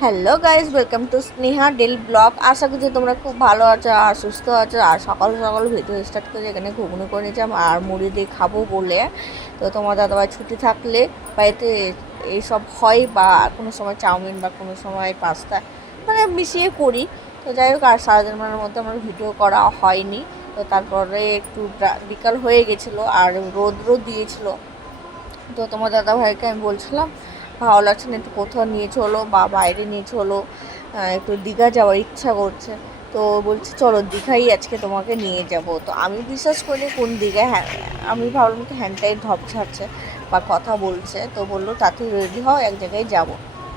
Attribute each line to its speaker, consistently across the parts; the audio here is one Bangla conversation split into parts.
Speaker 1: Hello guys welcome to Sneha del blog আশা করছি তোমরা খুব ভালো আছো আর সুস্থ আছো। আর সকাল সকাল ভিডিও স্টার্ট করে এখানে ঘুগনি করে নিয়েছিলাম আর মুড়ি দিয়ে খাব বলে। তো তোমার দাদাভাই ছুটি থাকলে বাড়িতে এইসব হয় বা কোনো সময় চাউমিন বা কোনো সময় পাস্তা মানে মিশিয়ে করি। তো যাই হোক, আর সারাদিন মানের মধ্যে আমার ভিডিও করা হয়নি। তো তারপরে একটু বিকাল হয়ে গেছিল আর রোদ রোদ দিয়েছিলো। তো তোমার দাদা ভাইকে আমি বলছিলাম ভালো লাগছে না একটু কোথাও নিয়ে চলো বা বাইরে নিয়ে চলো একটু দীঘা যাওয়ার ইচ্ছা করছে। তো বলছি, চলো দীঘাই আজকে তোমাকে নিয়ে যাব। তো আমি বিশ্বাস করি কোন দীঘায় হ্যাঁ আমি ভাবলাম কি হ্যান্ডটাই ধপ ছাড়ছে বা কথা বলছে। তো বলল, তাতে রেডি হও, এক জায়গায় যাব।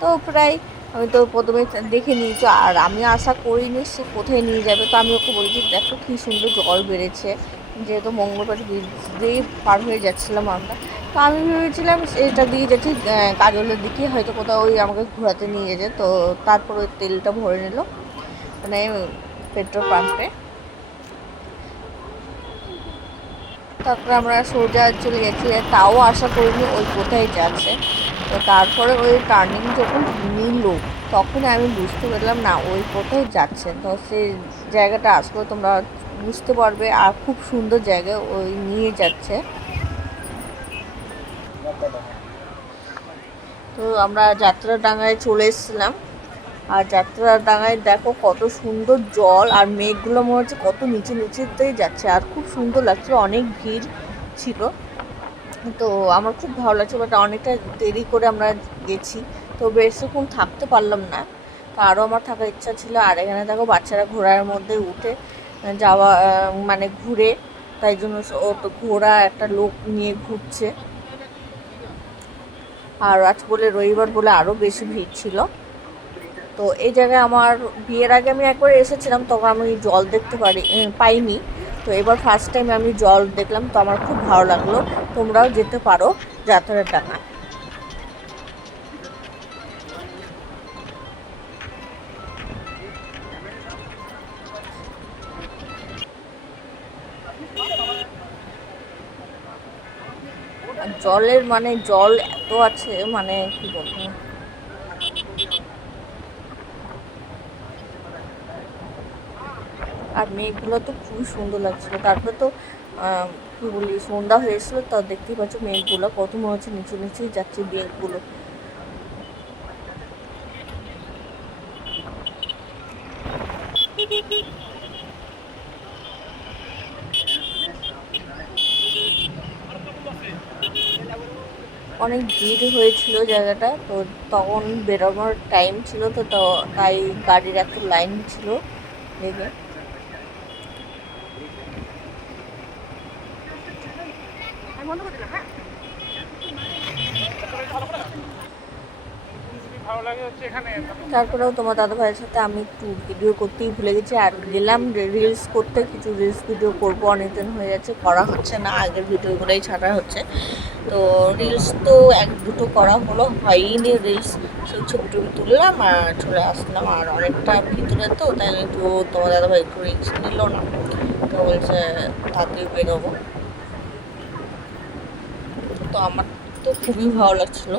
Speaker 1: তো প্রায় আমি তো প্রথমে দেখে নিয়েছি, আর আমি আশা করিনি সে কোথায় নিয়ে যাবে। তো আমি ওকে বলছি, দেখো কী সুন্দর জল বেড়েছে। যেহেতু মঙ্গলবার দিয়েই পার হয়ে যাচ্ছিলাম আমরা আমি ভেবেছিলাম এটা দিয়ে যাচ্ছি কাজলের দিকে, হয়তো কোথাও ওই আমাকে ঘোরাতে নিয়ে যেতে। তো তারপর ওই তেলটা ভরে নিল মানে পেট্রোল পাম্পে। তারপরে আমরা সোজা চলে গেছি তাও আশা করিনি ওই কোথায় যাচ্ছে। তো তারপরে ওই টার্নিং যখন নিল, তখন আমি বুঝতে পারলাম, না, ওই কোথায় যাচ্ছে। তো সেই জায়গাটা আসলে, তোমরা বুঝতে পারবে, আর খুব সুন্দর জায়গা ওই নিয়ে যাচ্ছে। তো আমরা যাত্রা ডাঙায় চলে এসেছিলাম। আর যাত্রা ডাঙায় দেখো কত সুন্দর জল আর মেঘগুলো মনে হচ্ছে কত নিচে নিচেতেই যাচ্ছে। আর খুব সুন্দর লাগছে অনেক ভিড় ছিল। তো আমার খুব ভালো লাগছে বাট অনেকটা দেরি করে আমরা গেছি। তো বেশিক্ষণ থাকতে পারলাম না। তো আরও আমার থাকার ইচ্ছা ছিল। আর এখানে দেখো বাচ্চারা ঘোড়ার মধ্যে উঠে যাওয়া মানে ঘুরে। তাই জন্য ও তো ঘোড়া একটা লোক নিয়ে ঘুরছে। আর আজ বলে রবিবার বলে আরও বেশি ভিড় ছিল। তো এই জায়গায় আমার বিয়ের আগে আমি একবার এসেছিলাম তখন আমি জল দেখতে পারি পাইনি। তো এবার ফার্স্ট টাইম আমি জল দেখলাম, তো আমার খুব ভালো লাগল। তোমরাও যেতে পারো যাত্রার টাকা আর জলের মানে জল এত আছে মানে কি বলব? আর মেঘগুলো তো খুবই সুন্দর লাগছিল। তারপরে তো কি বলি, সন্ধ্যা হয়েছিল তা দেখতেই পাচ্ছ মেঘগুলো, কত মনে হচ্ছে নিচে নিচেই যাচ্ছে মেঘগুলো। অনেক ভিড় হয়েছিল জায়গাটা, তো তখন বেরোনোর টাইম ছিল, তো তাই গাড়ির এত লাইন ছিল দেখে তারপরেও তোমার দাদা ভাইয়ের সাথে আমি একটু ভিডিও করতেই ভুলে গেছি, আর গেলাম রিলস করতে, কিছু রিলস ভিডিও করব, অনেকদিন হয়ে যাচ্ছে করা হচ্ছে না, আগের ভিডিওগুলোই ছাড়া হচ্ছে। তো রিলস তো এক দুটো করা হলো, হয়নি রিলস সেই ছবি টবি তুললাম আর চলে আসলাম, আর অনেকটা ভিতরে তো, তাই একটু তোমার দাদা ভাই একটু রিলস নিল না, তো বলছে তাড়াতাড়ি বেরোবো। তো আমার তো খুবই ভালো লাগছিল।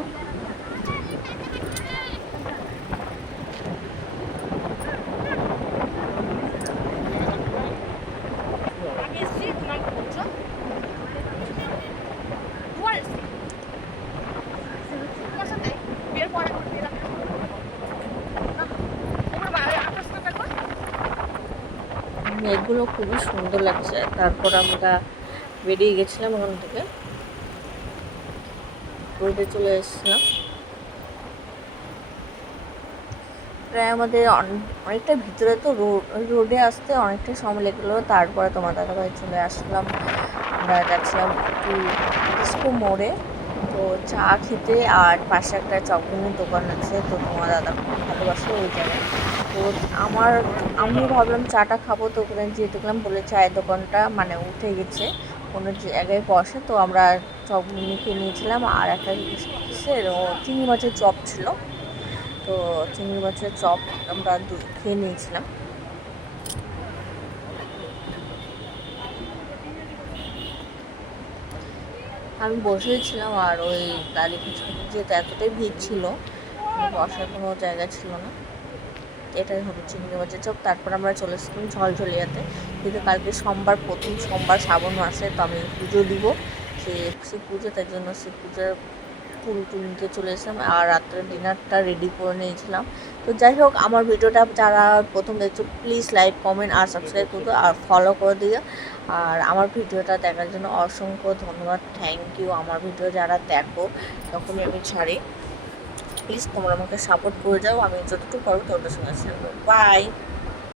Speaker 1: মেঘগুলো খুবই সুন্দর লাগছে। তারপর আমরা বেরিয়ে গেছিলাম ওখান থেকে। রোডে চলে এসেছিলাম। প্রায় আমাদের অনেকটা ভিতরে তো রোডে আসতে অনেকটা সময় লেগেলো তারপরে তোমার দাদাভাই চলে আসলাম। আমরা যাচ্ছিলাম একটু ডিস্কো মোড়ে। তো চা খেতে আর পাশে একটা চকলেটের দোকান আছে। তো তোমার দাদা ভালোবাসে ওই জায়গায়। তো আমার আমি ভাবলাম চাটা খাব তো ওখানে যেয়ে দেখলাম বলে চায়ের দোকানটা মানে উঠে গেছে। কোনো জায়গায় বসে তো আমরা চপ খেয়ে নিয়েছিলাম আর একটা চিংড়ি মাছের চপ ছিল। তো চিংড়ি মাছের চপ আমরা খেয়ে নিয়েছিলাম। আমি বসেই ছিলাম আর ওই গাড়ি পিছনে যেহেতু এতটাই ভিড় ছিল, বসার কোনো জায়গা ছিল না। এটাই হবে চিংড়ি মাছের চপ। তারপর আমরা চলে এসেছিলাম ঝলঝলিয়াতে। কিন্তু কালকে সোমবার, প্রথম সোমবার শ্রাবণ মাসে, তো আমি পুজো দিব। সে শিব পুজো, তাই জন্য শিব পুজোর ফুল টুল নিতে চলে এসেছিলাম। আর রাত্রে ডিনারটা রেডি করে নিয়েছিলাম। তো যাই হোক, আমার ভিডিওটা যারা প্রথম দেখছ প্লিজ লাইক কমেন্ট আর সাবস্ক্রাইব করো আর ফলো করে দিও। আর আমার ভিডিওটা দেখার জন্য অসংখ্য ধন্যবাদ। থ্যাংক ইউ আমার ভিডিও যারা দেখো, তখনই আমি ছাড়ি। প্লিজ তোমরা আমাকে সাপোর্ট করে যাও আমি যতটুকু পারো তোমাদের সঙ্গে শেয়ার করব। বাই